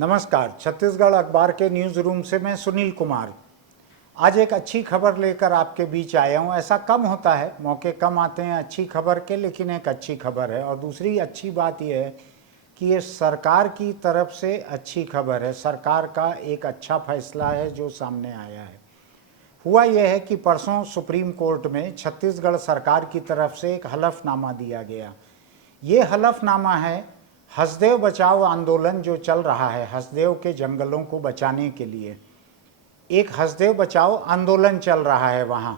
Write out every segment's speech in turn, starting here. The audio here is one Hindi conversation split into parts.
नमस्कार, छत्तीसगढ़ अखबार के न्यूज़ रूम से मैं सुनील कुमार आज एक अच्छी खबर लेकर आपके बीच आया हूँ। ऐसा कम होता है, मौके कम आते हैं अच्छी खबर के, लेकिन एक अच्छी खबर है। और दूसरी अच्छी बात यह है कि ये सरकार की तरफ से अच्छी खबर है, सरकार का एक अच्छा फैसला है जो सामने आया है। हुआ यह है कि परसों सुप्रीम कोर्ट में छत्तीसगढ़ सरकार की तरफ से एक हलफनामा दिया गया। ये हलफनामा है हसदेव बचाओ आंदोलन जो चल रहा है, हसदेव के जंगलों को बचाने के लिए एक हसदेव बचाओ आंदोलन चल रहा है वहाँ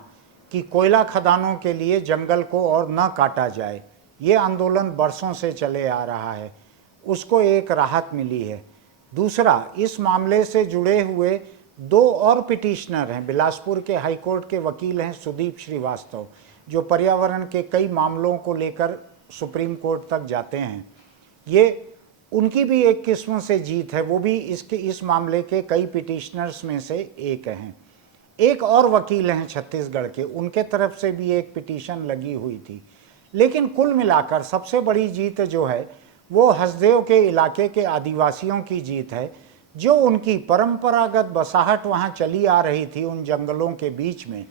कि कोयला खदानों के लिए जंगल को और न काटा जाए। ये आंदोलन बरसों से चले आ रहा है, उसको एक राहत मिली है। दूसरा, इस मामले से जुड़े हुए दो और पिटिशनर हैं, बिलासपुर के हाईकोर्ट के वकील हैं सुदीप श्रीवास्तव, जो पर्यावरण के कई मामलों को लेकर सुप्रीम कोर्ट तक जाते हैं। ये उनकी भी एक किस्म से जीत है, वो भी इस मामले के कई पिटिशनर्स में से एक हैं। एक और वकील हैं छत्तीसगढ़ के, उनके तरफ से भी एक पिटीशन लगी हुई थी। लेकिन कुल मिलाकर सबसे बड़ी जीत जो है वो हसदेव के इलाके के आदिवासियों की जीत है, जो उनकी परंपरागत बसाहट वहाँ चली आ रही थी उन जंगलों के बीच में,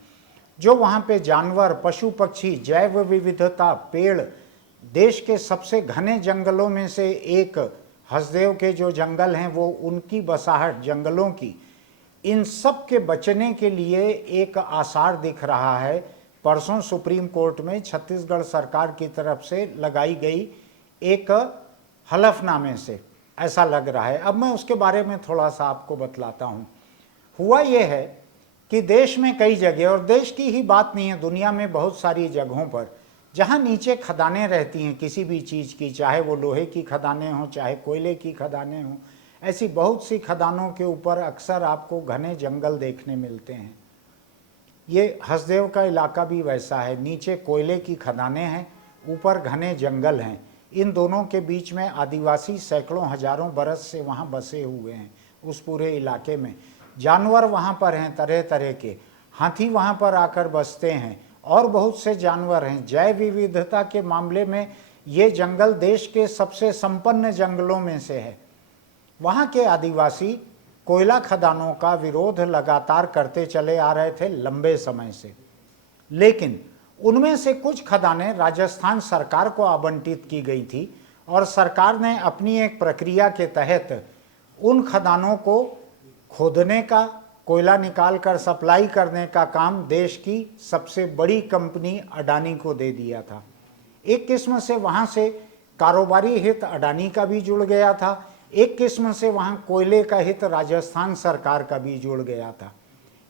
जो वहाँ पे जानवर, पशु पक्षी, जैव विविधता, पेड़, देश के सबसे घने जंगलों में से एक हसदेव के जो जंगल हैं वो उनकी बसाहट जंगलों की, इन सब के बचने के लिए एक आसार दिख रहा है परसों सुप्रीम कोर्ट में छत्तीसगढ़ सरकार की तरफ से लगाई गई एक हलफनामे से, ऐसा लग रहा है। अब मैं उसके बारे में थोड़ा सा आपको बतलाता हूँ। हुआ ये है कि देश में कई जगह, और देश की ही बात नहीं है, दुनिया में बहुत सारी जगहों पर जहाँ नीचे खदानें रहती हैं किसी भी चीज़ की, चाहे वो लोहे की खदानें हों, चाहे कोयले की खदानें हों, ऐसी बहुत सी खदानों के ऊपर अक्सर आपको घने जंगल देखने मिलते हैं। ये हसदेव का इलाका भी वैसा है, नीचे कोयले की खदानें हैं, ऊपर घने जंगल हैं। इन दोनों के बीच में आदिवासी सैकड़ों हजारों बरस से वहाँ बसे हुए हैं। उस पूरे इलाके में जानवर वहाँ पर हैं, तरह तरह के हाथी वहाँ पर आकर बसते हैं और बहुत से जानवर हैं। जैव विविधता के मामले में ये जंगल देश के सबसे संपन्न जंगलों में से है। वहाँ के आदिवासी कोयला खदानों का विरोध लगातार करते चले आ रहे थे लंबे समय से, लेकिन उनमें से कुछ खदानें राजस्थान सरकार को आवंटित की गई थी और सरकार ने अपनी एक प्रक्रिया के तहत उन खदानों को खोदने का, कोयला निकाल कर सप्लाई करने का काम देश की सबसे बड़ी कंपनी अडानी को दे दिया था। एक किस्म से वहाँ से कारोबारी हित अडानी का भी जुड़ गया था, एक किस्म से वहाँ कोयले का हित राजस्थान सरकार का भी जुड़ गया था।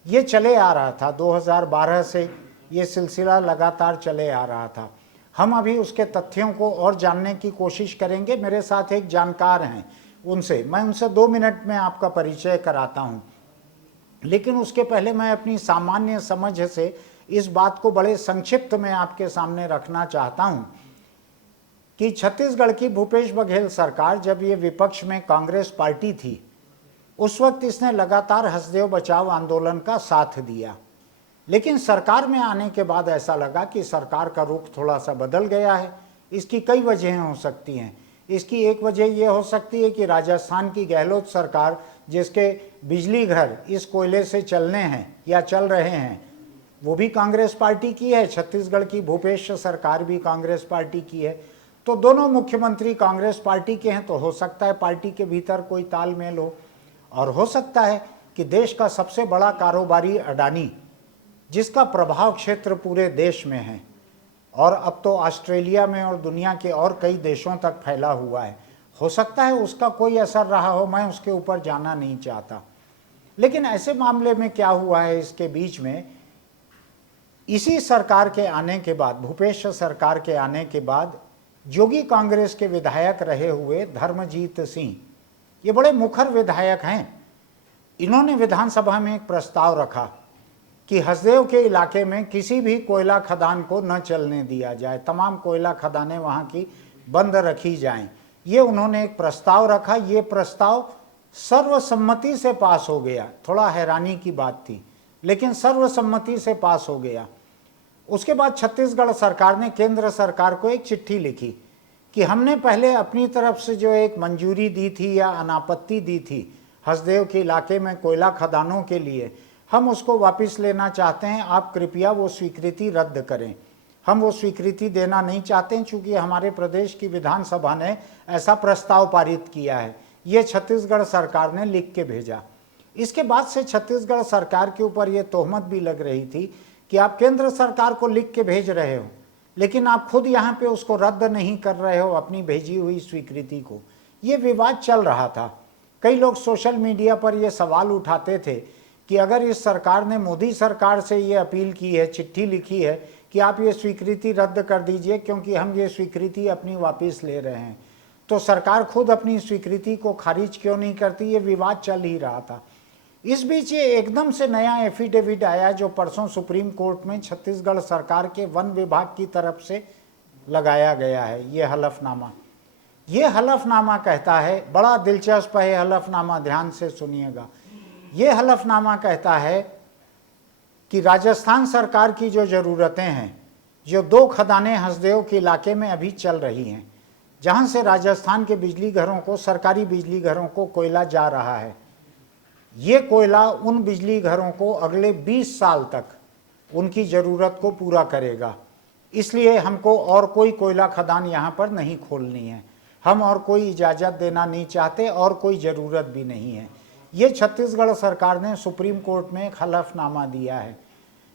ये चले आ रहा था 2012 से, ये सिलसिला लगातार चले आ रहा था। हम अभी उसके तथ्यों को और जानने की कोशिश करेंगे। मेरे साथ एक जानकार हैं, मैं उनसे 2 मिनट में आपका परिचय कराता हूँ। लेकिन उसके पहले मैं अपनी सामान्य समझ से इस बात को बड़े संक्षिप्त में आपके सामने रखना चाहता हूं कि छत्तीसगढ़ की भूपेश बघेल सरकार, जब ये विपक्ष में कांग्रेस पार्टी थी, उस वक्त इसने लगातार हसदेव बचाओ आंदोलन का साथ दिया। लेकिन सरकार में आने के बाद ऐसा लगा कि सरकार का रुख थोड़ा सा बदल गया है। इसकी कई वजहें हो सकती हैं। इसकी एक वजह यह हो सकती है कि राजस्थान की गहलोत सरकार, जिसके बिजली घर इस कोयले से चलने हैं या चल रहे हैं, वो भी कांग्रेस पार्टी की है। छत्तीसगढ़ की भूपेश सरकार भी कांग्रेस पार्टी की है। तो दोनों मुख्यमंत्री कांग्रेस पार्टी के हैं, तो हो सकता है पार्टी के भीतर कोई तालमेल हो हो सकता है कि देश का सबसे बड़ा कारोबारी अडानी, जिसका प्रभाव क्षेत्र पूरे देश में है और अब तो ऑस्ट्रेलिया में और दुनिया के और कई देशों तक फैला हुआ है, हो सकता है उसका कोई असर रहा हो। मैं उसके ऊपर जाना नहीं चाहता। लेकिन ऐसे मामले में क्या हुआ है इसके बीच में, इसी सरकार के आने के बाद, भूपेश सरकार के आने के बाद, जोगी कांग्रेस के विधायक रहे हुए धर्मजीत सिंह, ये बड़े मुखर विधायक हैं। इन्होंने विधानसभा में एक प्रस्ताव रखा कि हसदेव के इलाके में किसी भी कोयला खदान को न चलने दिया जाए, तमाम कोयला खदानें वहाँ की बंद रखी जाएं। ये उन्होंने एक प्रस्ताव रखा। ये प्रस्ताव सर्वसम्मति से पास हो गया। थोड़ा हैरानी की बात थी, लेकिन सर्वसम्मति से पास हो गया। उसके बाद छत्तीसगढ़ सरकार ने केंद्र सरकार को एक चिट्ठी लिखी कि हमने पहले अपनी तरफ से जो एक मंजूरी दी थी या अनापत्ति दी थी हसदेव के इलाके में कोयला खदानों के लिए, हम उसको वापस लेना चाहते हैं। आप कृपया वो स्वीकृति रद्द करें। हम वो स्वीकृति देना नहीं चाहते हैं, चूँकि हमारे प्रदेश की विधानसभा ने ऐसा प्रस्ताव पारित किया है। ये छत्तीसगढ़ सरकार ने लिख के भेजा। इसके बाद से छत्तीसगढ़ सरकार के ऊपर ये तोहमत भी लग रही थी कि आप केंद्र सरकार को लिख के भेज रहे हो, लेकिन आप खुद यहाँ पे उसको रद्द नहीं कर रहे हो, अपनी भेजी हुई स्वीकृति को। ये विवाद चल रहा था। कई लोग सोशल मीडिया पर ये सवाल उठाते थे कि अगर इस सरकार ने मोदी सरकार से ये अपील की है, चिट्ठी लिखी है कि आप ये स्वीकृति रद्द कर दीजिए क्योंकि हम ये स्वीकृति अपनी वापस ले रहे हैं, तो सरकार खुद अपनी स्वीकृति को खारिज क्यों नहीं करती? ये विवाद चल ही रहा था। इस बीच ये एकदम से नया एफिडेविट आया जो परसों सुप्रीम कोर्ट में छत्तीसगढ़ सरकार के वन विभाग की तरफ से लगाया गया है। ये हलफनामा, ये हलफनामा कहता है, बड़ा दिलचस्प है हलफनामा, ध्यान से सुनिएगा। ये हलफनामा कहता है कि राजस्थान सरकार की जो ज़रूरतें हैं, जो 2 खदानें हसदेव के इलाके में अभी चल रही हैं, जहां से राजस्थान के बिजली घरों को, सरकारी बिजली घरों को कोयला जा रहा है, ये कोयला उन बिजली घरों को अगले 20 साल तक उनकी ज़रूरत को पूरा करेगा। इसलिए हमको और कोई कोयला खदान यहाँ पर नहीं खोलनी है, हम और कोई इजाज़त देना नहीं चाहते और कोई ज़रूरत भी नहीं है। ये छत्तीसगढ़ सरकार ने सुप्रीम कोर्ट में एक हलफनामा दिया है।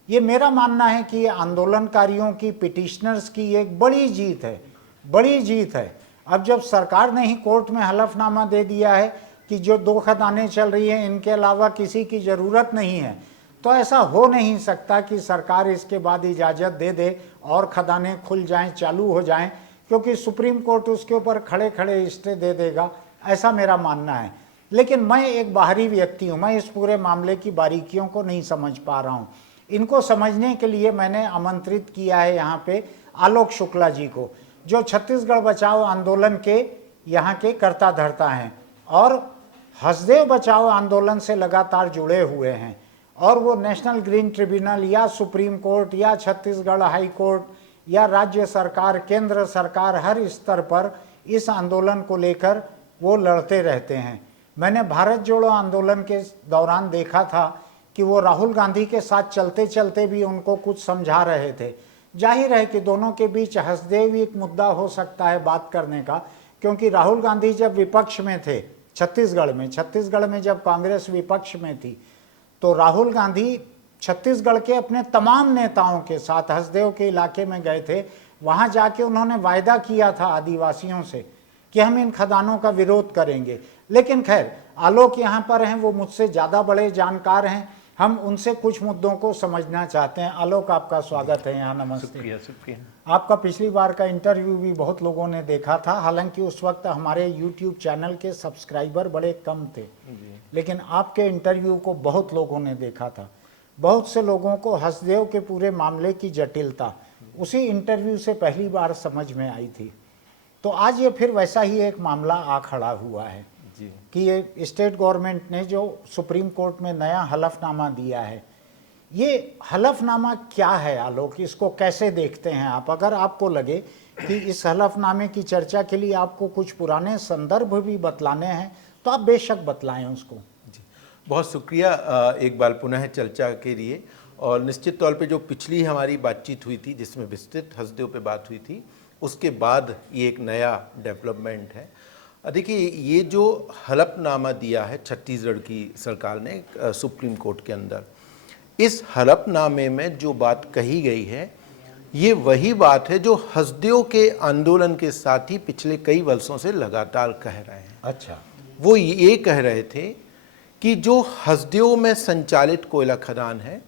ये मेरा मानना है कि ये आंदोलनकारियों की, पिटिशनर्स की एक बड़ी जीत है, बड़ी जीत है। अब जब सरकार ने ही कोर्ट में हलफनामा दे दिया है कि जो 2 खदानें चल रही हैं इनके अलावा किसी की ज़रूरत नहीं है, तो ऐसा हो नहीं सकता कि सरकार इसके बाद इजाज़त दे दे और खदानें खुल जाएं, चालू हो जाएं, क्योंकि सुप्रीम कोर्ट उसके ऊपर खड़े खड़े स्टे दे देगा, ऐसा मेरा मानना है। लेकिन मैं एक बाहरी व्यक्ति हूँ, मैं इस पूरे मामले की बारीकियों को नहीं समझ पा रहा हूँ। इनको समझने के लिए मैंने आमंत्रित किया है यहाँ पे आलोक शुक्ला जी को, जो छत्तीसगढ़ बचाओ आंदोलन के यहाँ के कर्ता धर्ता हैं और हसदेव बचाओ आंदोलन से लगातार जुड़े हुए हैं, और वो नेशनल ग्रीन ट्रिब्यूनल या सुप्रीम कोर्ट या छत्तीसगढ़ हाई कोर्ट या राज्य सरकार, केंद्र सरकार, हर स्तर पर इस आंदोलन को लेकर वो लड़ते रहते हैं। मैंने भारत जोड़ो आंदोलन के दौरान देखा था कि वो राहुल गांधी के साथ चलते चलते भी उनको कुछ समझा रहे थे। जाहिर है कि दोनों के बीच हसदेव एक मुद्दा हो सकता है बात करने का, क्योंकि राहुल गांधी जब विपक्ष में थे छत्तीसगढ़ में जब कांग्रेस विपक्ष में थी, तो राहुल गांधी छत्तीसगढ़ के अपने तमाम नेताओं के साथ हसदेव के इलाके में गए थे। वहाँ जाके उन्होंने वायदा किया था आदिवासियों से कि हम इन खदानों का विरोध करेंगे। लेकिन खैर, आलोक यहाँ पर हैं, वो मुझसे ज़्यादा बड़े जानकार हैं, हम उनसे कुछ मुद्दों को समझना चाहते हैं। आलोक, आपका स्वागत है यहाँ, नमस्ते। शुक्रिया। आपका पिछली बार का इंटरव्यू भी बहुत लोगों ने देखा था, हालांकि उस वक्त हमारे यूट्यूब चैनल के सब्सक्राइबर बड़े कम थे, लेकिन आपके इंटरव्यू को बहुत लोगों ने देखा था। बहुत से लोगों को हसदेव के पूरे मामले की जटिलता उसी इंटरव्यू से पहली बार समझ में आई थी। तो आज ये फिर वैसा ही एक मामला आ खड़ा हुआ है कि ये स्टेट गवर्नमेंट ने जो सुप्रीम कोर्ट में नया हलफनामा दिया है, ये हलफनामा क्या है आलोक, इसको कैसे देखते हैं आप? अगर आपको लगे कि इस हलफनामे की चर्चा के लिए आपको कुछ पुराने संदर्भ भी बतलाने हैं तो आप बेशक बतलाएं उसको। जी, बहुत शुक्रिया एक बार पुनः चर्चा के लिए। और निश्चित तौर पे जो पिछली हमारी बातचीत हुई थी जिसमें विस्तृत हसदेव पे बात हुई थी, उसके बाद ये एक नया डेवलपमेंट है। देखिए, ये जो हलफनामा दिया है छत्तीसगढ़ की सरकार ने सुप्रीम कोर्ट के अंदर, इस हलफनामे में जो बात कही गई है ये वही बात है जो हसदेव के आंदोलन के साथ ही पिछले कई वर्षों से लगातार कह रहे हैं। अच्छा, वो ये कह रहे थे कि जो हसदेव में संचालित कोयला खदान है,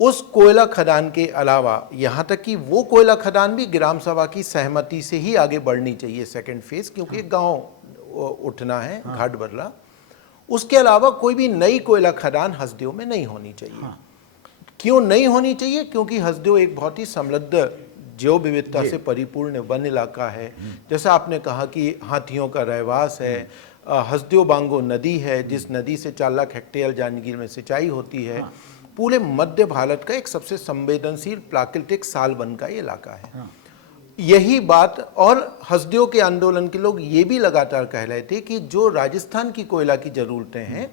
उस कोयला खदान के अलावा यहाँ तक कि वो कोयला खदान भी ग्राम सभा की सहमति से ही आगे बढ़नी चाहिए सेकंड फेज, क्योंकि गांव उठना है, घाट बदला। उसके अलावा कोई भी नई कोयला खदान हसदेव में नहीं होनी चाहिए। क्यों नहीं होनी चाहिए? क्योंकि हसदेव एक बहुत ही समृद्ध जैव विविधता से परिपूर्ण वन इलाका है। जैसा आपने कहा कि हाथियों का रहवास है, हसदेव बांगो नदी है जिस नदी से 4 लाख हेक्टेयर जांजगीर में सिंचाई होती है। पूरे मध्य भारत का एक सबसे संवेदनशील प्राकृतिक साल वन का ये इलाका है। यही बात, और हसदेव के आंदोलन के लोग ये भी लगातार कह रहे थे कि जो राजस्थान की कोयला की ज़रूरतें हैं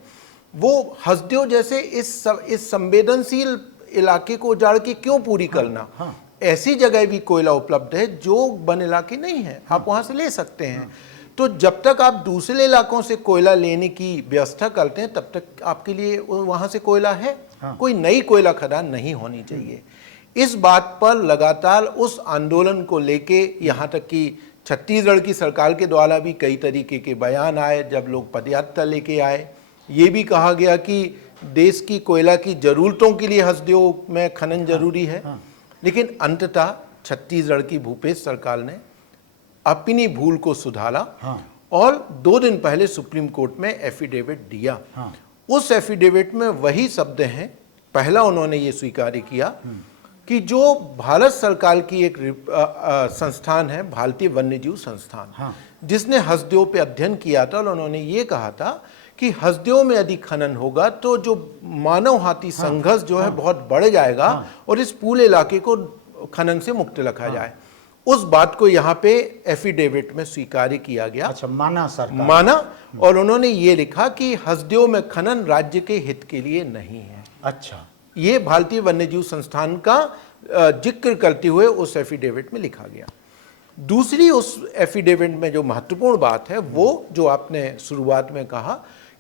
वो हसदेव जैसे इस संवेदनशील इलाके को उजाड़ के क्यों पूरी करना। ऐसी जगह भी कोयला उपलब्ध है जो वन इलाके नहीं है, आप वहाँ से ले सकते हैं। तो जब तक आप दूसरे इलाकों से कोयला लेने की व्यवस्था करते हैं तब तक आपके लिए वहाँ से कोयला है। कोई नई कोयला खदान नहीं होनी चाहिए। इस बात पर लगातार उस आंदोलन को लेके यहाँ तक कि छत्तीसगढ़ की सरकार के द्वारा भी कई तरीके के बयान आए। जब लोग पदयात्रा लेके आए, ये भी कहा गया कि देश की कोयला की ज़रूरतों के लिए हसदेव में खनन जरूरी है। लेकिन अंततः छत्तीसगढ़ की भूपेश सरकार ने अपनी भूल को सुधारा और 2 दिन पहले सुप्रीम कोर्ट में एफिडेविट दिया। उस एफिडेविट में वही शब्द हैं। पहला उन्होंने ये स्वीकार किया कि जो भारत सरकार की एक संस्थान है, भारतीय वन्यजीव संस्थान, जिसने हसदेव पे अध्ययन किया था, और उन्होंने ये कहा था कि हसदेव में यदि खनन होगा तो जो मानव हाथी संघर्ष जो है बहुत बढ़ जाएगा और इस पूरे इलाके को खनन से मुक्त रखा जाए। उस बात को यहाँ पे एफिडेविट में स्वीकार किया गया। अच्छा, माना सरकार, माना। और उन्होंने ये लिखा कि हसदेव में खनन राज्य के हित के लिए नहीं है। अच्छा, ये भारतीय वन्यजीव संस्थान का जिक्र करते हुए उस एफिडेविट में लिखा गया। दूसरी उस एफिडेविट में जो महत्वपूर्ण बात है वो जो आपने शुरुआत में कहा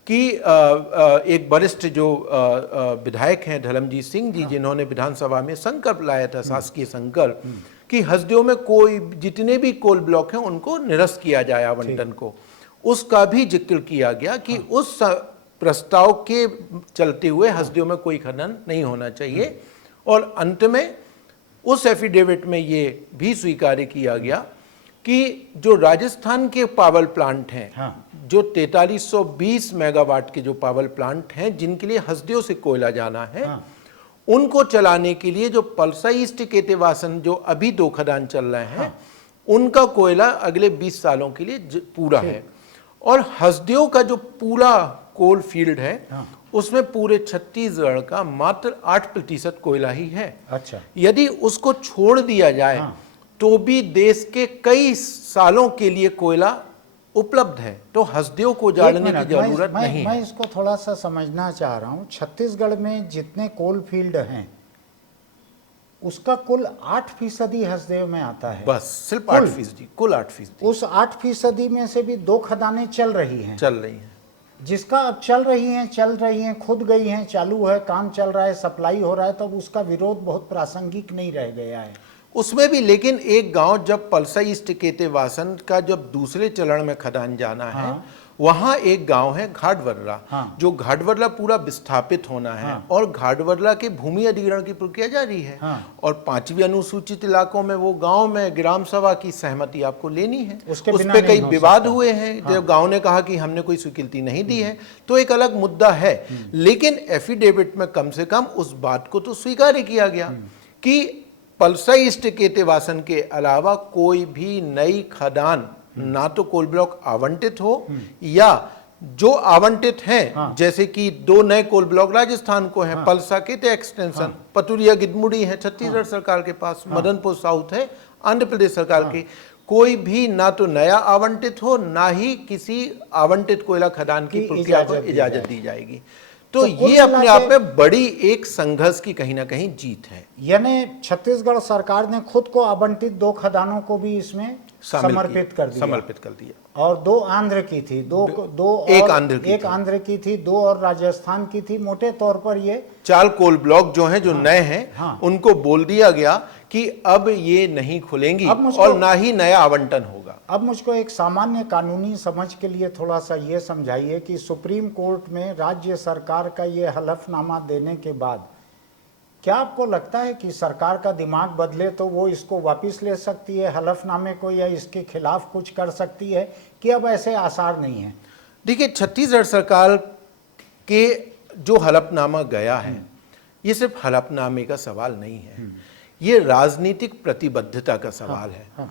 कि एक वरिष्ठ जो विधायक हैं धर्मजीत सिंह जी, जिन्होंने विधानसभा में संकल्प लाया था, शासकीय संकल्प, कि हसदेव में कोई जितने भी कोल ब्लॉक हैं उनको निरस्त किया जाए आवंटन को, उसका भी जिक्र किया गया कि उस प्रस्ताव के चलते हुए हसदेव में कोई खनन नहीं होना चाहिए। और अंत में उस एफिडेविट में ये भी स्वीकार किया गया कि जो राजस्थान के पावर प्लांट हैं, जो 4320 मेगावाट के जो पावर प्लांट हैं जिनके लिए हसदेव से कोयला जाना है, उनको चलाने के लिए जो पलसा ईस्ट केतेवासन जो अभी 2 खदान चल रहे हैं, उनका कोयला अगले 20 सालों के लिए पूरा है। और हसदेव का जो पूरा कोल फील्ड है उसमें पूरे छत्तीसगढ़ का मात्र 8% कोयला ही है। अच्छा, यदि उसको छोड़ दिया जाए तो भी देश के कई सालों के लिए कोयला उपलब्ध है। तो हसदेव को उजाड़ने की जरूरत नहीं मैं है। इसको थोड़ा सा समझना चाह रहा हूँ। छत्तीसगढ़ में जितने कोल फील्ड हैं उसका कुल 8% हसदेव में आता है। बस सिर्फ 8%, कुल 8%। उस 8% में से भी 2 खदानें चल रही हैं, जिसका अब चल रही हैं, खुद गई हैं, चालू है, काम चल रहा है, सप्लाई हो रहा है, तब उसका विरोध बहुत प्रासंगिक नहीं रह गया है उसमें भी। लेकिन एक गांव जब पलसा ईस्ट केतेवासन का जब दूसरे चरण में खदान जाना है, वहां एक गांव है घाटवर्रा, जो घाटवर्रा पूरा विस्थापित होना है और घाटवर्रा के भूमि अधिग्रहण की प्रक्रिया जारी है। और 5वीं अनुसूचित इलाकों में वो गांव में ग्राम सभा की सहमति आपको लेनी है। उस पे कई विवाद हुए हैं। जब गांव ने कहा कि हमने कोई स्वीकृति नहीं दी है तो एक अलग मुद्दा है। लेकिन एफिडेविट में कम से कम उस बात को तो स्वीकार किया गया कि पलसा ईस्ट केतेवासन के अलावा कोई भी नई खदान ना तो कोल ब्लॉक आवंटित हो या जो आवंटित हैं, जैसे कि 2 नए कोल ब्लॉक राजस्थान को हैं, पलसा केते एक्सटेंशन, पतुरिया गिदमुड़ी है छत्तीसगढ़ सरकार के पास, मदनपुर साउथ है आंध्र प्रदेश सरकार के, कोई भी ना तो नया आवंटित हो ना ही किसी आवंटित कोयला खदान की प्रक्रिया को इजाजत दी जाएगी। तो ये अपने आप में बड़ी एक संघर्ष की कहीं ना कहीं जीत है। यानी छत्तीसगढ़ सरकार ने खुद को आवंटित 2 खदानों को भी इसमें समर्पित कर दिया। और 2 आंध्र की थी, एक आंध्र की थी, 2 और राजस्थान की थी। मोटे तौर पर ये 4 कोल ब्लॉक जो हैं, जो नए हैं, उनको बोल दिया गया कि अब ये नहीं खुलेंगी और ना ही नया आवंटन होगा। अब मुझको एक सामान्य कानूनी समझ के लिए थोड़ा सा ये समझाइए कि सुप्रीम कोर्ट में राज्य सरकार का ये हलफनामा देने के बाद क्या आपको लगता है कि सरकार का दिमाग बदले तो वो इसको वापस ले सकती है हलफनामे को, या इसके खिलाफ कुछ कर सकती है, कि अब ऐसे आसार नहीं है? देखिए, छत्तीसगढ़ सरकार के जो हलफनामा गया है, ये सिर्फ हलफनामे का सवाल नहीं है, ये राजनीतिक प्रतिबद्धता का सवाल है।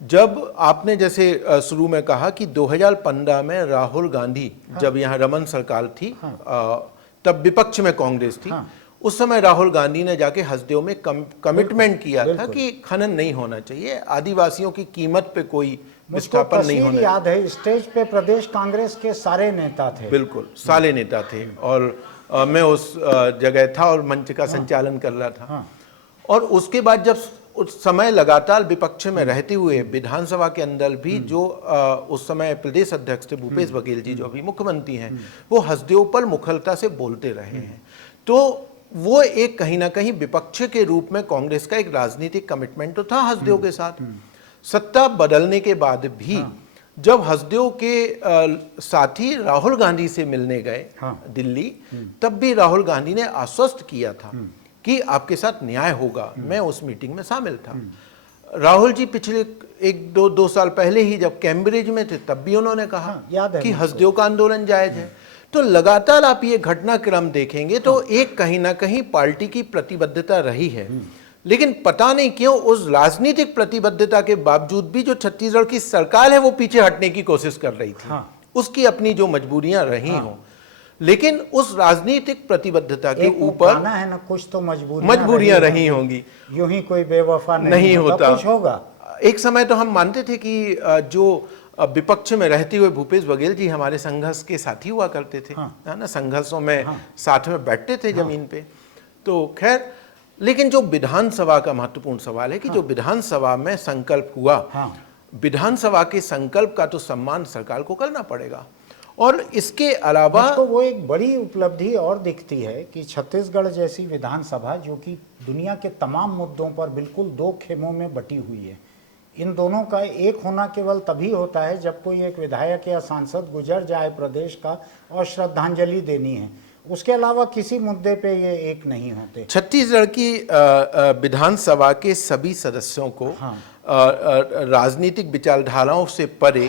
जब आपने जैसे शुरू में कहा कि 2015 में राहुल गांधी जब यहाँ रमन सरकार थी, तब विपक्ष में कांग्रेस थी, उस समय राहुल गांधी ने जाके हसदेव में कमिटमेंट किया था कि खनन नहीं होना चाहिए, आदिवासियों की कीमत पे कोई विस्थापन नहीं होना। याद है स्टेज पे प्रदेश कांग्रेस के सारे नेता थे, बिल्कुल सारे नेता थे, और मैं उस जगह था और मंच का संचालन कर रहा था। और उसके बाद जब उस समय लगातार विपक्ष में रहते हुए विधानसभा के अंदर भी जो उस समय प्रदेश अध्यक्ष थे भूपेश बघेल जी, जो अभी मुख्यमंत्री हैं, वो हसदेव पर मुखरता से बोलते रहे हैं। तो वो एक कहीं ना कहीं विपक्ष के रूप में कांग्रेस का एक राजनीतिक कमिटमेंट तो था हसदेव के साथ। सत्ता बदलने के बाद भी जब हसदेव के साथी राहुल गांधी से मिलने गए दिल्ली, तब भी राहुल गांधी ने आश्वस्त किया था कि आपके साथ न्याय होगा। मैं उस मीटिंग में शामिल था। राहुल जी पिछले एक दो साल पहले ही जब कैम्ब्रिज में थे, तब भी उन्होंने कहा कि हसदेव का आंदोलन जायज है। तो लगातार आप ये घटनाक्रम देखेंगे तो एक कहीं ना कहीं पार्टी की प्रतिबद्धता रही है, लेकिन पता नहीं क्यों उस राजनीतिक प्रतिबद्धता के बावजूद भी जो छत्तीसगढ़ की सरकार है वो पीछे हटने की कोशिश कर रही थी। उसकी अपनी जो मजबूरियां रही हों, लेकिन उस राजनीतिक प्रतिबद्धता के ऊपर है ना, कुछ तो मजबूरियां रही होंगी। यूं ही कोई बेवफा नहीं होता, कुछ होगा। एक समय तो हम मानते थे कि जो विपक्ष में रहते हुए भूपेश बघेल जी हमारे संघर्ष के साथी हुआ करते थे, है ना, संघर्षों में साथ में बैठते थे जमीन पे। तो खैर, लेकिन जो विधानसभा का महत्वपूर्ण सवाल है कि जो विधानसभा में संकल्प हुआ, विधानसभा के संकल्प का तो सम्मान सरकार को करना पड़ेगा। और इसके अलावा तो वो एक बड़ी उपलब्धि और दिखती है कि छत्तीसगढ़ जैसी विधानसभा, जो कि दुनिया के तमाम मुद्दों पर बिल्कुल दो खेमों में बटी हुई है, इन दोनों का एक होना केवल तभी होता है जब कोई एक विधायक या सांसद गुजर जाए प्रदेश का और श्रद्धांजलि देनी है। उसके अलावा किसी मुद्दे पे ये एक नहीं होते। छत्तीसगढ़ की विधानसभा के सभी सदस्यों को राजनीतिक विचारधाराओं से परे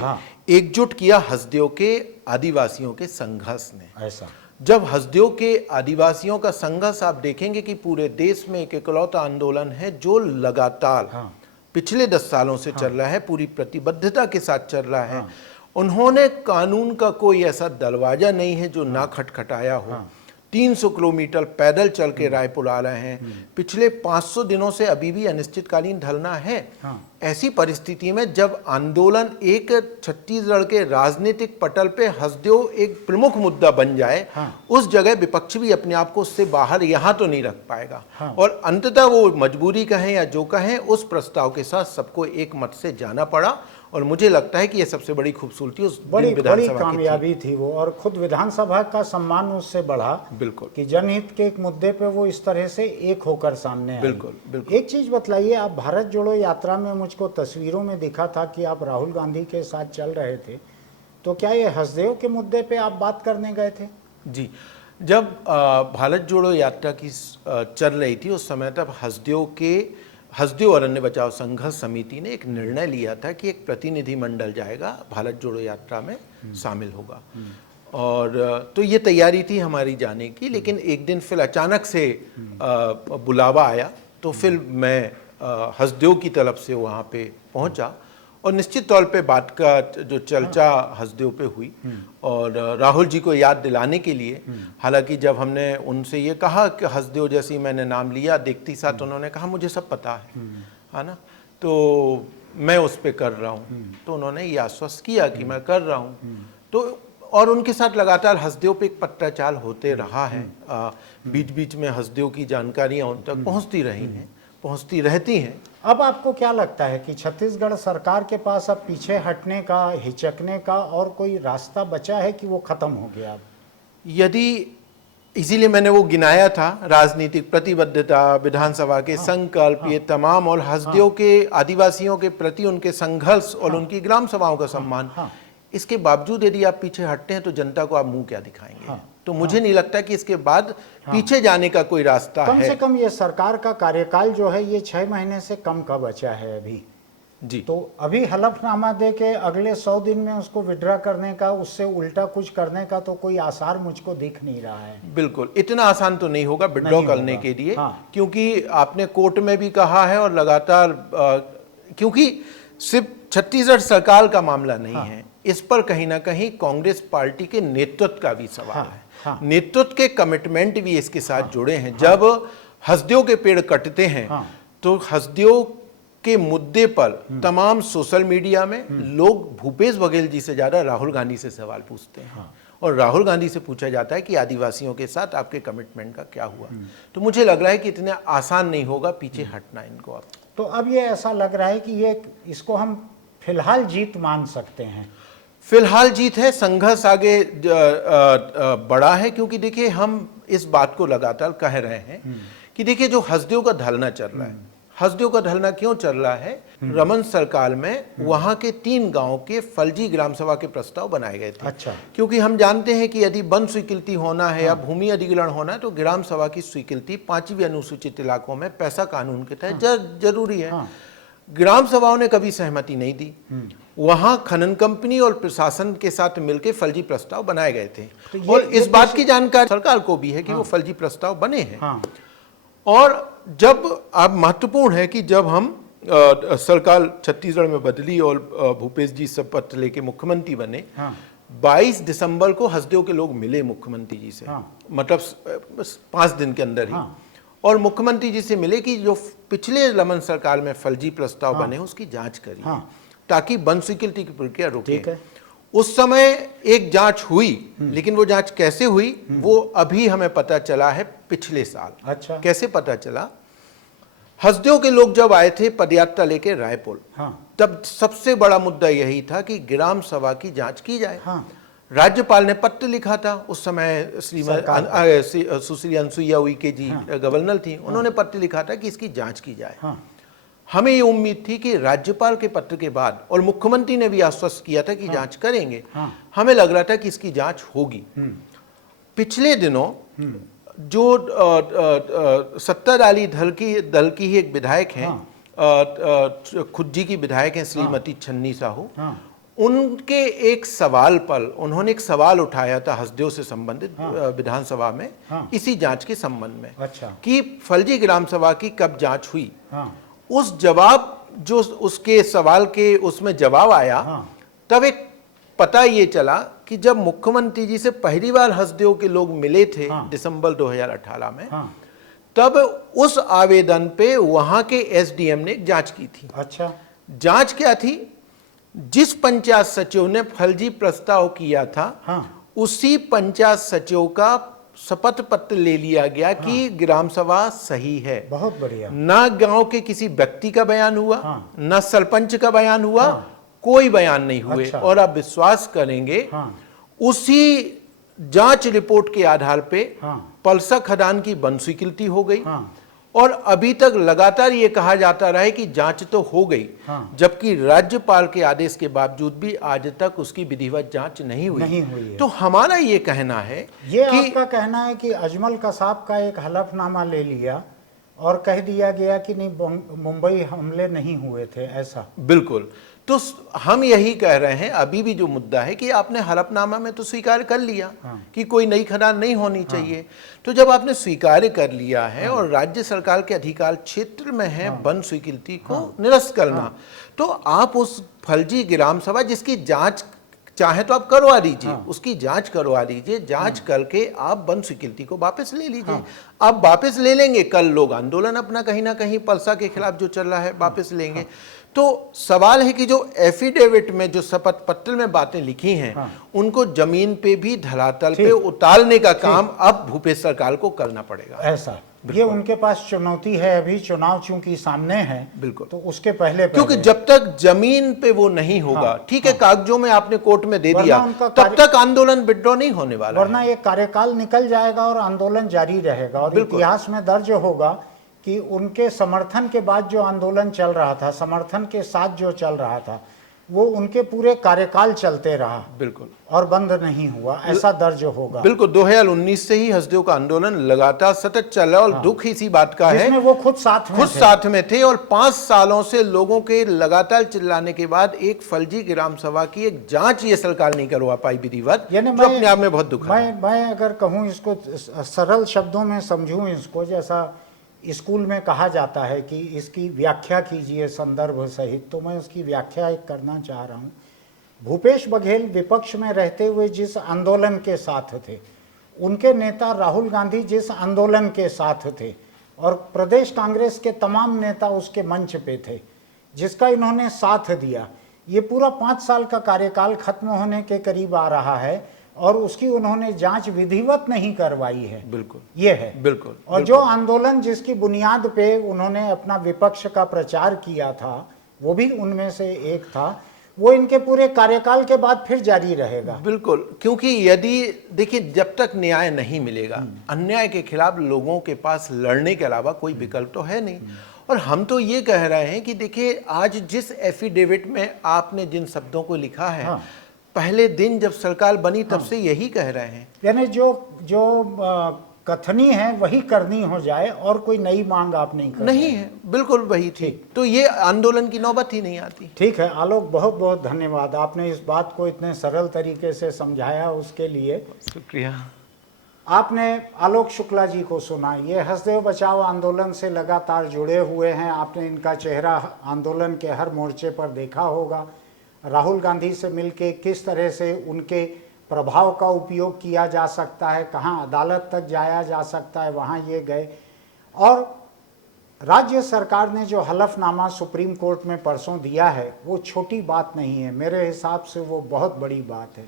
एकजुट किया हसदेव के आदिवासियों के संघर्ष ने। ऐसा जब हसदेव के आदिवासियों का संघर्ष आप देखेंगे कि पूरे देश में एक इकलौता आंदोलन है जो लगातार पिछले 10 सालों से चल रहा है, पूरी प्रतिबद्धता के साथ चल रहा है। उन्होंने कानून का कोई ऐसा दरवाजा नहीं है जो ना खटखटाया हो। 300 किलोमीटर पैदल चल के रायपुर आ रहे हैं। पिछले 500 दिनों से अभी भी अनिश्चितकालीन धरना है। ऐसी परिस्थिति में जब आंदोलन एक छत्तीसगढ़ के राजनीतिक पटल पे हसदेव एक प्रमुख मुद्दा बन जाए, उस जगह विपक्ष भी अपने आप को उससे बाहर यहाँ तो नहीं रख पाएगा। और अंततः वो मजबूरी कहें या जो कहें, उस प्रस्ताव के साथ सबको एक मत से जाना पड़ा। और मुझे लगता है कि ये सबसे बड़ी खूबसूरती उस बड़ी कामयाबी थी वो, और खुद विधानसभा का सम्मान उससे बढ़ा। बिल्कुल कि जनहित के एक मुद्दे पे वो इस तरह से एक होकर सामने आए। बिल्कुल। एक चीज बतलाइए, आप भारत जोड़ो यात्रा में मुझको तस्वीरों में दिखा था कि आप राहुल गांधी के साथ चल रहे थे, तो क्या ये हसदेव के मुद्दे पे आप बात करने गए थे? जी, जब भारत जोड़ो यात्रा की चल रही थी उस समय, तब हसदेव अरण्य बचाओ संघर्ष समिति ने एक निर्णय लिया था कि एक प्रतिनिधि मंडल जाएगा, भारत जोड़ो यात्रा में शामिल होगा। और तो ये तैयारी थी हमारी जाने की, लेकिन एक दिन फिर अचानक से बुलावा आया, तो फिर मैं हसदेव की तरफ से वहाँ पे पहुँचा और निश्चित तौर पे बात का जो चर्चा हसदेव पे हुई। और राहुल जी को याद दिलाने के लिए, हालांकि जब हमने उनसे ये कहा कि हसदेव जैसे ही मैंने नाम लिया, देखती साथ उन्होंने कहा मुझे सब पता है ना, तो मैं उस पे कर रहा हूँ। तो उन्होंने ये आश्वस्त किया कि मैं कर रहा हूँ। तो और उनके साथ लगातार हसदेव पे एक पत्राचार होते रहा है। बीच बीच में हसदेव की जानकारियाँ उन तक पहुँचती रही हैं, पहुँचती रहती हैं। अब आपको क्या लगता है कि छत्तीसगढ़ सरकार के पास अब पीछे हटने का, हिचकने का और कोई रास्ता बचा है कि वो खत्म हो गया? यदि, इसीलिए मैंने वो गिनाया था, राजनीतिक प्रतिबद्धता, विधानसभा के संकल्प, ये तमाम, और हसदेव के आदिवासियों के प्रति उनके संघर्ष और उनकी ग्राम सभाओं का सम्मान, इसके बावजूद यदि आप पीछे हटते हैं तो जनता को आप मुंह क्या दिखाएंगे? तो मुझे नहीं लगता कि इसके बाद पीछे जाने का कोई रास्ता है। कम से कम ये सरकार का कार्यकाल जो है ये 6 महीने से कम का बचा है अभी जी। तो अभी हलफनामा दे के अगले 100 दिन में उसको विड्रा करने का, उससे उल्टा कुछ करने का तो कोई आसार मुझको दिख नहीं रहा है। बिल्कुल, इतना आसान तो नहीं होगा विड्रॉ करने के लिए। क्योंकि आपने कोर्ट में भी कहा है और लगातार, क्योंकि सिर्फ छत्तीसगढ़ सरकार का मामला नहीं है, इस पर कहीं ना कहीं कांग्रेस पार्टी के नेतृत्व का भी सवाल है। हाँ। नेतृत्व के कमिटमेंट भी इसके साथ जुड़े हैं। जब हसदियों के पेड़ कटते हैं तो हसदियों के मुद्दे पर तमाम सोशल मीडिया में लोग भूपेश बघेल जी से ज्यादा राहुल गांधी से सवाल पूछते हैं। और राहुल गांधी से पूछा जाता है कि आदिवासियों के साथ आपके कमिटमेंट का क्या हुआ। तो मुझे लग रहा है कि इतना आसान नहीं होगा पीछे हटना इनको अब। तो अब ये ऐसा लग रहा है कि ये इसको हम फिलहाल जीत मान सकते हैं। फिलहाल जीत है, संघर्ष आगे बड़ा है, क्योंकि देखिए हम इस बात को लगातार कह रहे हैं कि देखिए जो हसदियों का ढलना चल रहा है, हसदियों का ढलना क्यों चल रहा है? रमन सरकार में वहां के 3 गांव के फल्जी ग्राम सभा के प्रस्ताव बनाए गए थे। अच्छा। क्योंकि हम जानते हैं कि यदि वन स्वीकृति होना है या भूमि अधिग्रहण होना है तो ग्राम सभा की स्वीकृति 5वीं अनुसूचित इलाकों में पैसा कानून के तहत जरूरी है। ग्राम सभाओं ने कभी सहमति नहीं दी। वहां खनन कंपनी और प्रशासन के साथ मिलकर फर्जी प्रस्ताव बनाए गए थे। तो और इस बात की जानकारी सरकार को भी है कि वो फर्जी प्रस्ताव बने हैं। हाँ। और जब अब महत्वपूर्ण है कि जब हम सरकार छत्तीसगढ़ में बदली और भूपेश जी शपथ लेके मुख्यमंत्री बने, 22 दिसंबर को हसदियों के लोग मिले मुख्यमंत्री जी से, मतलब 5 दिन के अंदर ही। और मुख्यमंत्री जी से मिले कि जो पिछले रमन सरकार में फर्जी प्रस्ताव बने उसकी जांच करिए, ताकि वन स्वीकृति की प्रक्रिया रुके। उस समय एक जांच हुई, लेकिन वो जांच कैसे हुई वो अभी हमें पता चला है पिछले साल। अच्छा। कैसे पता चला? हसदियों के लोग जब आए थे पदयात्रा लेके रायपुर, तब सबसे बड़ा मुद्दा यही था कि ग्राम सभा की जांच की जाए। राज्यपाल ने पत्र लिखा था, उस समय सुश्री अनसुईया उइके जी गवर्नर थी, उन्होंने पत्र लिखा था कि इसकी जांच की जाए। हमें ये उम्मीद थी कि राज्यपाल के पत्र के बाद, और मुख्यमंत्री ने भी आश्वस्त किया था कि जांच करेंगे, हमें लग रहा था कि इसकी जांच होगी। पिछले दिनों जो सत्ताधारी दल की ही एक विधायक हैं, खुज्जी की विधायक हैं श्रीमती छन्नी साहू, उनके एक सवाल पर उन्होंने एक सवाल उठाया था हसदियों से संबंधित विधानसभा में, इसी जांच के संबंध में। अच्छा। कि फर्जी ग्राम सभा की कब जांच हुई। उस जवाब जो उसके सवाल के उसमें जवाब आया, तब एक पता ये चला कि जब मुख्यमंत्री जी से पहली बार हसदियों के लोग मिले थे दिसंबर 2018 में, तब उस आवेदन पे वहां के एसडीएम ने जांच की थी। अच्छा। जांच क्या थी? जिस पंचायत सचिव ने फर्जी प्रस्ताव किया था, उसी पंचायत सचिव का शपथ पत्र ले लिया गया कि ग्राम सभा सही है। बहुत बढ़िया। ना गांव के किसी व्यक्ति का बयान हुआ, ना सरपंच का बयान हुआ, कोई बयान नहीं हुए। अच्छा। और आप विश्वास करेंगे, उसी जांच रिपोर्ट के आधार पे पलसा खदान की वन स्वीकृति हो गई। और अभी तक लगातार ये कहा जाता रहा है कि जांच तो हो गई, जबकि राज्यपाल के आदेश के बावजूद भी आज तक उसकी विधिवत जांच नहीं हुई। तो हमारा ये कहना है, ये आपका कहना है कि अजमल कसाब का एक हलफनामा ले लिया और कह दिया गया कि नहीं, मुंबई हमले नहीं हुए थे, ऐसा? बिल्कुल। तो हम यही कह रहे हैं, अभी भी जो मुद्दा है कि आपने हलफनामा में तो स्वीकार कर लिया कि कोई नई खदान नहीं होनी चाहिए। तो जब आपने स्वीकार कर लिया है और राज्य सरकार के अधिकार क्षेत्र में है वन स्वीकृति को निरस्त करना, तो आप उस फर्जी ग्राम सभा जिसकी जांच चाहे तो आप करवा दीजिए, उसकी जांच करवा लीजिए, जांच करके आप वन स्वीकृति को वापस ले लीजिए। आप वापस ले लेंगे, कल लोग आंदोलन अपना कहीं ना कहीं पलसा के खिलाफ जो चल रहा है वापस लेंगे। तो सवाल है कि जो एफिडेविट में जो शपथ पत्र में बातें लिखी हैं, उनको जमीन पे भी धरातल पे उतारने का काम अब भूपेश सरकार को करना पड़ेगा। ऐसा ये उनके पास चुनौती है। अभी चुनाव चूंकि सामने है, बिल्कुल, तो उसके पहले क्योंकि जब तक जमीन पे वो नहीं होगा, ठीक है, कागजों में आपने कोर्ट में दे दिया, तब तक आंदोलन विड्रॉ नहीं होने वाला, वरना ये कार्यकाल निकल जाएगा और आंदोलन जारी रहेगा। और इतिहास में दर्ज होगा कि उनके समर्थन के बाद जो आंदोलन चल रहा था, समर्थन के साथ जो चल रहा था, वो उनके पूरे कार्यकाल चलते रहा। बिल्कुल। और बंद नहीं हुआ, ऐसा दर्ज होगा। बिल्कुल। 2019 से ही हसदियों का आंदोलन लगातार सतत चल रहा है। और दुख इसी बात का है, वो खुद साथ में थे। और 5 सालों से लोगों के लगातार चिल्लाने के बाद एक फर्जी ग्राम सभा की एक जांच ये सरकार नहीं करवा पाई विधिवत, जो अपने आप में बहुत दुख है। मैं अगर कहूँ इसको सरल शब्दों में समझूं इसको, जैसा स्कूल में कहा जाता है कि इसकी व्याख्या कीजिए संदर्भ सहित, तो मैं उसकी व्याख्या एक करना चाह रहा हूँ। भूपेश बघेल विपक्ष में रहते हुए जिस आंदोलन के साथ थे, उनके नेता राहुल गांधी जिस आंदोलन के साथ थे और प्रदेश कांग्रेस के तमाम नेता उसके मंच पे थे, जिसका इन्होंने साथ दिया, ये पूरा 5 साल का कार्यकाल खत्म होने के करीब आ रहा है और उसकी उन्होंने जांच विधिवत नहीं करवाई है। बिल्कुल, ये है बिल्कुल। और जो आंदोलन जिसकी बुनियाद पे उन्होंने अपना विपक्ष का प्रचार किया था, वो भी उनमें से एक था, वो इनके पूरे कार्यकाल के बाद फिर जारी रहेगा। बिल्कुल, क्योंकि यदि देखिए जब तक न्याय नहीं मिलेगा, अन्याय के खिलाफ लोगों के पास लड़ने के अलावा कोई विकल्प तो है नहीं। और हम तो ये कह रहे हैं कि देखिए आज जिस एफिडेविट में आपने जिन शब्दों को लिखा है, हाँ। पहले दिन जब सरकार बनी तब से यही कह रहे हैं, यानी जो कथनी है वही करनी हो जाए और कोई नई मांग आप नहीं कर नहीं है, बिल्कुल वही थी, तो ये आंदोलन की नौबत ही नहीं आती। ठीक है आलोक, बहुत बहुत धन्यवाद, आपने इस बात को इतने सरल तरीके से समझाया, उसके लिए शुक्रिया। आपने आलोक शुक्ला जी को सुना, ये हसदेव बचाओ आंदोलन से लगातार जुड़े हुए हैं, आपने इनका चेहरा आंदोलन के हर मोर्चे पर देखा होगा। राहुल गांधी से मिलके किस तरह से उनके प्रभाव का उपयोग किया जा सकता है, कहाँ अदालत तक जाया जा सकता है, वहाँ ये गए। और राज्य सरकार ने जो हलफनामा सुप्रीम कोर्ट में परसों दिया है वो छोटी बात नहीं है, मेरे हिसाब से वो बहुत बड़ी बात है।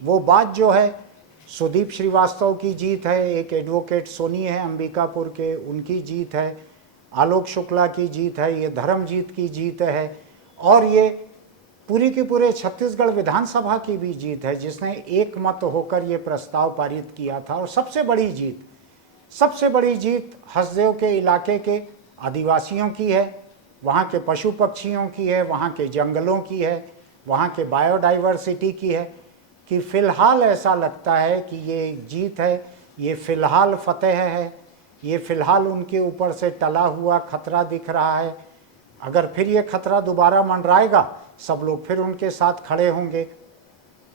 वो बात जो है सुदीप श्रीवास्तव की जीत है, एक एडवोकेट सोनी है अंबिकापुर के, उनकी जीत है, आलोक शुक्ला की जीत है, ये धर्मजीत की जीत है, और ये पूरी की पूरे छत्तीसगढ़ विधानसभा की भी जीत है, जिसने एक मत होकर ये प्रस्ताव पारित किया था। और सबसे बड़ी जीत हसदेव के इलाके के आदिवासियों की है, वहाँ के पशु पक्षियों की है, वहाँ के जंगलों की है, वहाँ के बायोडाइवर्सिटी की है, कि फ़िलहाल ऐसा लगता है कि ये जीत है, ये फ़िलहाल फतेह है, ये फ़िलहाल उनके ऊपर से टला हुआ खतरा दिख रहा है। अगर फिर ये खतरा दोबारा मंडराएगा, सब लोग फिर उनके साथ खड़े होंगे।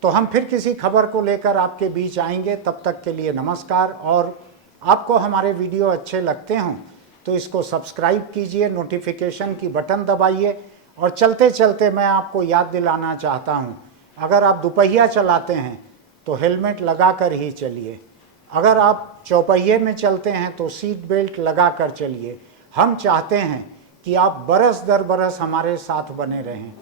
तो हम फिर किसी खबर को लेकर आपके बीच आएंगे, तब तक के लिए नमस्कार। और आपको हमारे वीडियो अच्छे लगते हों तो इसको सब्सक्राइब कीजिए, नोटिफिकेशन की बटन दबाइए। और चलते चलते मैं आपको याद दिलाना चाहता हूं, अगर आप दुपहिया चलाते हैं तो हेलमेट लगा कर ही चलिए, अगर आप चौपहिए में चलते हैं तो सीट बेल्ट लगा कर चलिए। हम चाहते हैं कि आप बरस दर बरस हमारे साथ बने रहें।